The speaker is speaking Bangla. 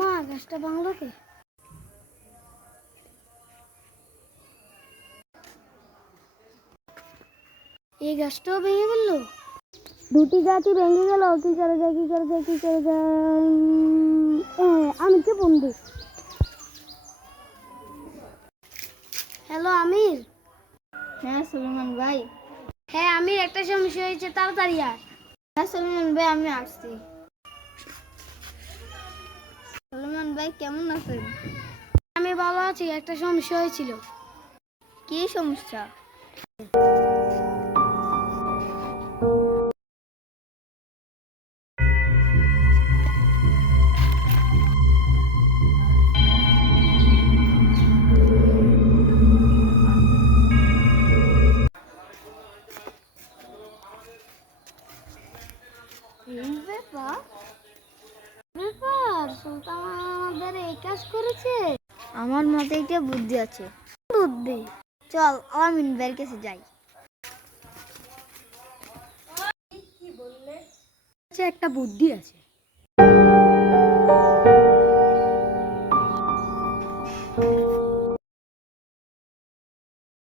মা গাছটা ভাঙলো কে? এই গাছটাও ভেঙে ফেললো। দুটি গাছই ভেঙে গেল। কি করে যায়, কি করে যায়, কি করে যায়? আমি কে বন্ধু? হ্যালো আমির। হ্যাঁ সুলেমান ভাই। হ্যাঁ আমির, একটা সমস্যা হয়েছে, তাড়াতাড়ি আয়। হ্যাঁ সুলেমান ভাই, আমি আসছি। সুলেমান ভাই কেমন আছেন? আমি ভালো আছি। একটা সমস্যা হয়েছিল। কি সমস্যা? এই ব্যাপার ব্যাপার সুলতান আমাদের এই কাজ করেছে। আমার মতে একটা বুদ্ধি আছে। বুদ্ধি? চল আমিন ভাইয়ের কাছে যাই। একটা বুদ্ধি আছে।